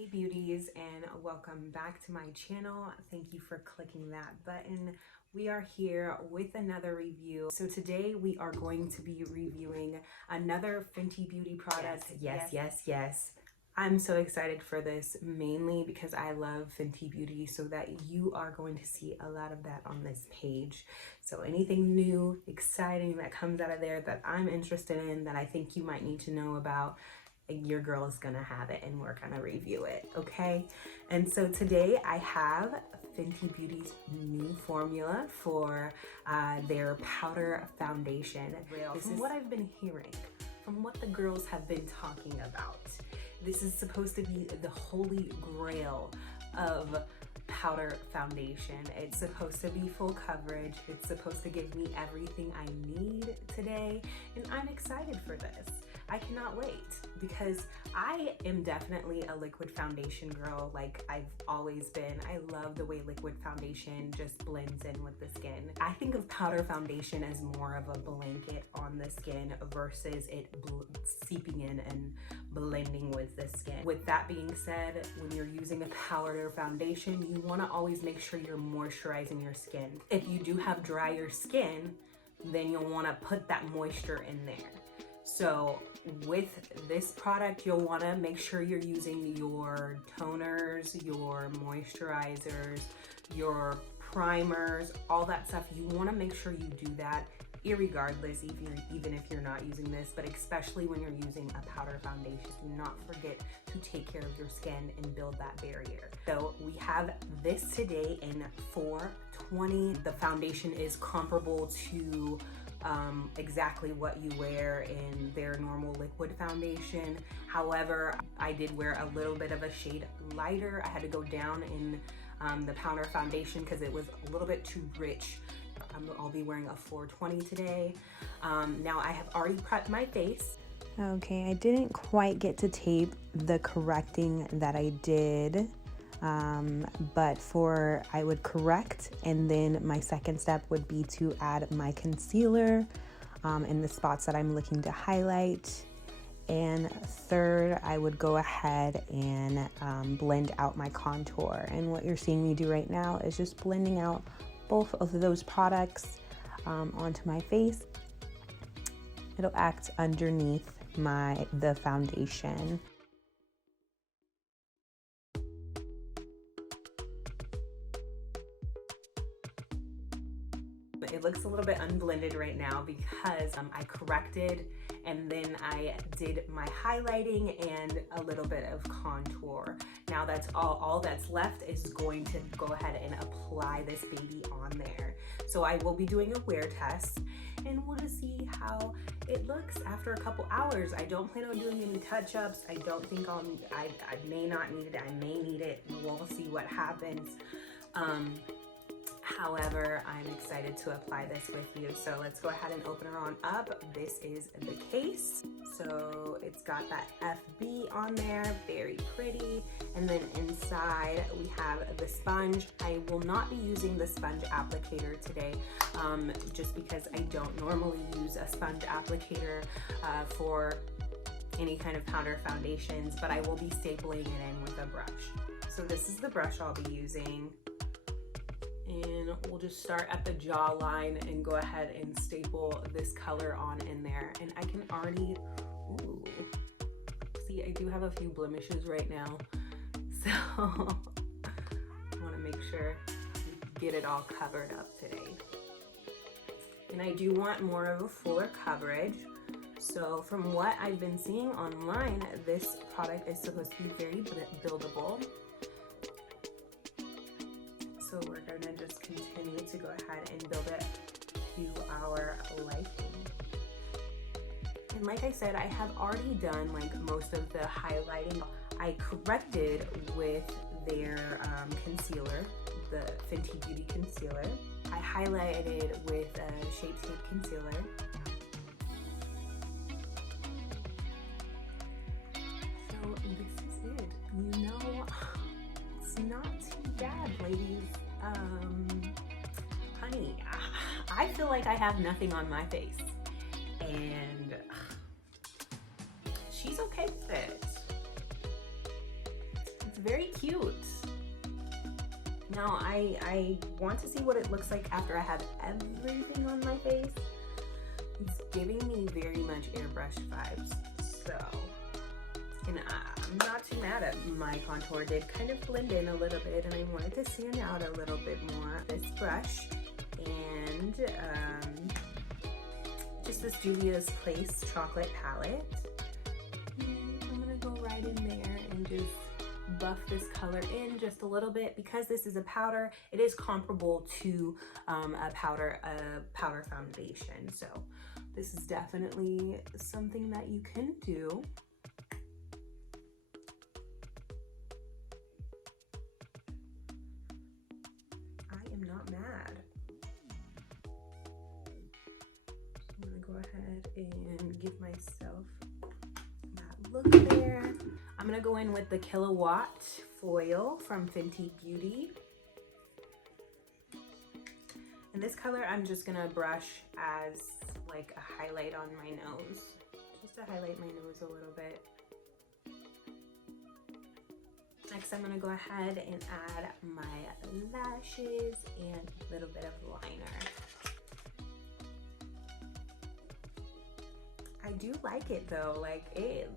Hey beauties, and welcome back to my channel. Thank you for clicking that button. We are here with another review. So today we are going to be reviewing another Fenty Beauty product. Yes. I'm so excited for this, mainly because I love Fenty Beauty, so that you are going to see a lot of that on this page. So anything new, exciting that comes out of there that I'm interested in, that I think you might need to know about, your girl is gonna have it and we're gonna review it, okay? And so today I have Fenty Beauty's new formula for their powder foundation. From what I've been hearing, from what the girls have been talking about, this is supposed to be the holy grail of powder foundation. It's supposed to be full coverage. It's supposed to give me everything I need today, and I'm excited for this. I cannot wait, because I am definitely a liquid foundation girl, like I've always been. I love the way liquid foundation just blends in with the skin. I think of powder foundation as more of a blanket on the skin versus it seeping in and blending with the skin. With that being said, when you're using a powder foundation, you want to always make sure you're moisturizing your skin. If you do have drier skin, then you'll want to put that moisture in there. So with this product, you'll want to make sure you're using your toners, your moisturizers, your primers, all that stuff. You want to make sure you do that irregardless, even if you're not using this, but especially when you're using a powder foundation. Do not forget to take care of your skin and build that barrier. So we have this today in 420. The foundation is comparable to exactly what you wear in their normal liquid foundation. However, I did wear a little bit of a shade lighter. I had to go down in the powder foundation because it was a little bit too rich. I'll be wearing a 420 today. Now I have already prepped my face. Okay, I didn't quite get to tape the correcting that I did. But I would correct, and then my second step would be to add my concealer in the spots that I'm looking to highlight. And third, I would go ahead and blend out my contour. And what you're seeing me do right now is just blending out both of those products onto my face. It'll act underneath the foundation. It looks a little bit unblended right now because I corrected and then I did my highlighting and a little bit of contour. Now that's all that's left is going to go ahead and apply this baby on there. So I will be doing a wear test and we'll just see how it looks after a couple hours. I don't plan on doing any touch-ups. I don't think I may not need it. I may need it. We'll see what happens. However, I'm excited to apply this with you. So let's go ahead and open her on up. This is the case. So it's got that FB on there, very pretty. And then inside we have the sponge. I will not be using the sponge applicator today, just because I don't normally use a sponge applicator for any kind of powder foundations, but I will be stapling it in with a brush. So this is the brush I'll be using. And we'll just start at the jawline and go ahead and staple this color on in there. And I can already, see, I do have a few blemishes right now. So I wanna make sure we get it all covered up today. And I do want more of a fuller coverage. So from what I've been seeing online, this product is supposed to be very buildable. So we're gonna just continue to go ahead and build it to our liking. And like I said, I have already done like most of the highlighting. I corrected with their concealer, the Fenty Beauty concealer. I highlighted with a Shape Tape concealer. So this is it. You know, it's not too bad, ladies. Honey, I feel like I have nothing on my face, and she's okay with it. very cute. Now I want to see what it looks like after I have everything on my face. It's giving me very much airbrush vibes. So, and I'm not too mad at my contour. It did kind of blend in a little bit, and I wanted to stand out a little bit more. This brush and just this Juvia's Place chocolate palette. And I'm gonna go right in there and just buff this color in just a little bit. Because this is a powder, it is comparable to a powder foundation. So this is definitely something that you can do. I am not mad. I'm gonna go ahead and give myself that look there. I'm gonna go in with the Killawatt foil from Fenty Beauty. And this color I'm just gonna brush as like a highlight on my nose. Just to highlight my nose a little bit. Next I'm gonna go ahead and add my lashes and a little bit of liner. I do like it though, like it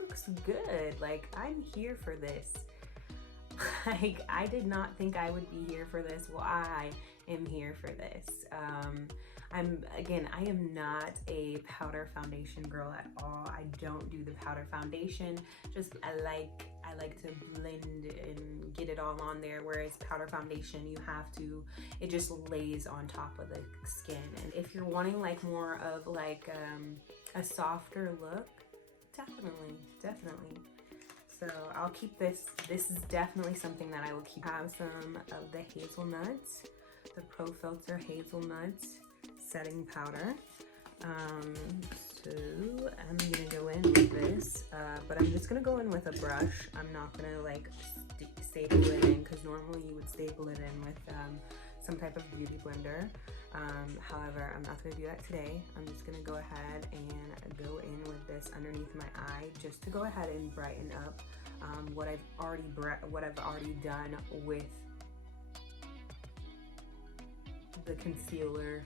looks good. Like I'm here for this. Like I did not think I would be here for this. Well, I am here for this. I am not a powder foundation girl at all. I don't do the powder foundation. Just I like to blend and get it all on there, whereas powder foundation it just lays on top of the skin. And if you're wanting like more of like a softer look, definitely. So I'll keep this. This is definitely something that I will keep. Have some of the Hazelnuts, the Pro Filt'r Hazelnuts setting powder. So I'm gonna go in with this, but I'm just gonna go in with a brush. I'm not gonna like staple it in, because normally you would staple it in with some type of beauty blender. However, I'm not gonna do that today. I'm just gonna go ahead and go in with this underneath my eye, just to go ahead and brighten up what I've already done with the concealer.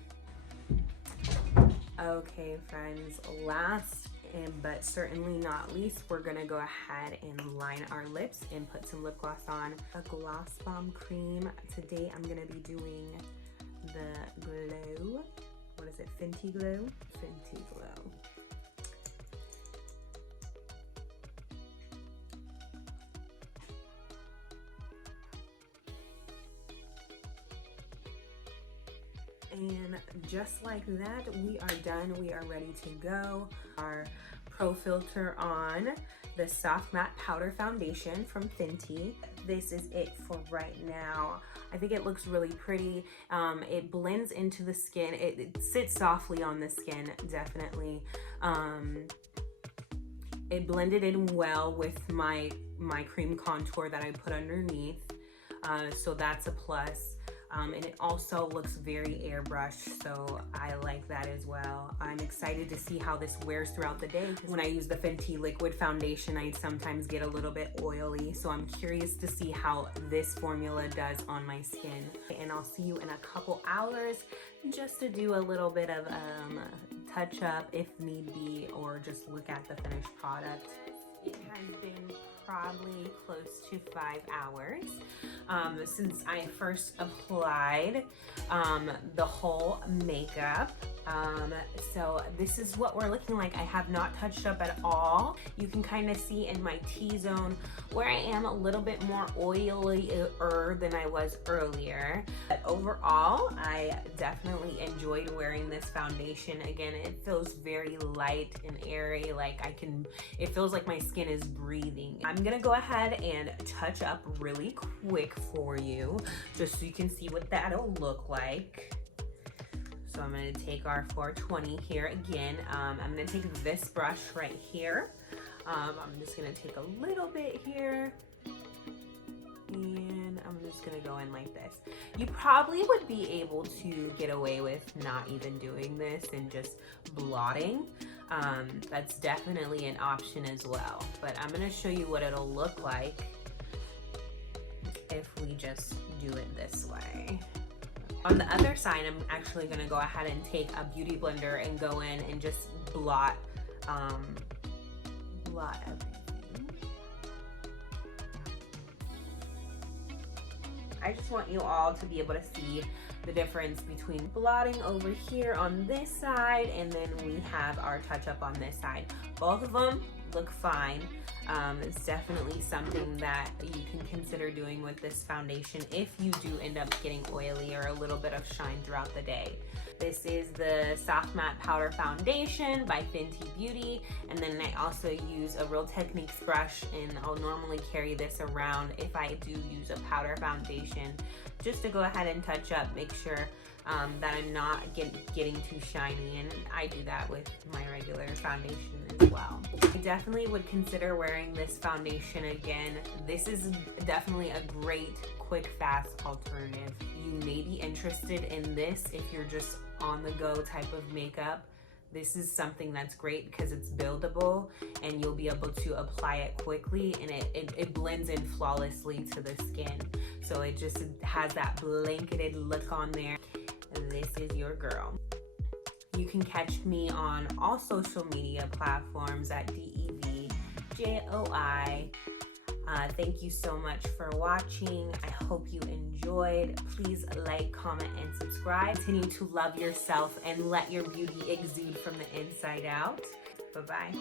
Okay, friends, last but certainly not least, we're gonna go ahead and line our lips and put some lip gloss on. A Gloss Bomb cream. Today I'm gonna be doing the Glow. What is it? Fenty Glow? Fenty Glow. And just like that, we are done. We are ready to go. Our Pro Filt'r on, the Soft Matte Powder Foundation from Fenty. This is it for right now. I think it looks really pretty. It blends into the skin. It sits softly on the skin, definitely. It blended in well with my cream contour that I put underneath. So that's a plus. And it also looks very airbrushed, so I like that as well. I'm excited to see how this wears throughout the day. When I use the Fenty liquid foundation, I sometimes get a little bit oily, so I'm curious to see how this formula does on my skin. And I'll see you in a couple hours just to do a little bit of touch up if need be, or just look at the finished product. It has been probably close to 5 hours since I first applied the whole makeup. So this is what we're looking like. I have not touched up at all. You can kind of see in my T-zone where I am a little bit more oilier than I was earlier. But overall, I definitely enjoyed wearing this foundation. Again, it feels very light and airy. Like it feels like my skin is breathing. I'm gonna go ahead and touch up really quick for you, just so you can see what that'll look like. So I'm going to take our 420 here again. I'm going to take this brush right here. I'm just going to take a little bit here. And I'm just going to go in like this. You probably would be able to get away with not even doing this and just blotting. That's definitely an option as well. But I'm going to show you what it'll look like if we just do it this way. On the other side, I'm actually gonna go ahead and take a beauty blender and go in and just blot everything. I just want you all to be able to see the difference between blotting over here on this side and then we have our touch up on this side. Both of them look fine. It's definitely something that you can consider doing with this foundation if you do end up getting oily or a little bit of shine throughout the day. This is the Soft Matte Powder Foundation by Fenty Beauty, and then I also use a Real Techniques brush, and I'll normally carry this around if I do use a powder foundation, just to go ahead and touch up, make sure that I'm not getting too shiny, and I do that with my regular foundation as well. I definitely would consider wearing this foundation again. This is definitely a great, quick, fast alternative. You may be interested in this if you're just on the go type of makeup. This is something that's great because it's buildable and you'll be able to apply it quickly, and it blends in flawlessly to the skin. So it just has that blanketed look on there. This is your girl. You can catch me on all social media platforms at DEVJOI. Thank you so much for watching. I hope you enjoyed. Please like, comment, and subscribe. Continue to love yourself and let your beauty exude from the inside out. Bye-bye.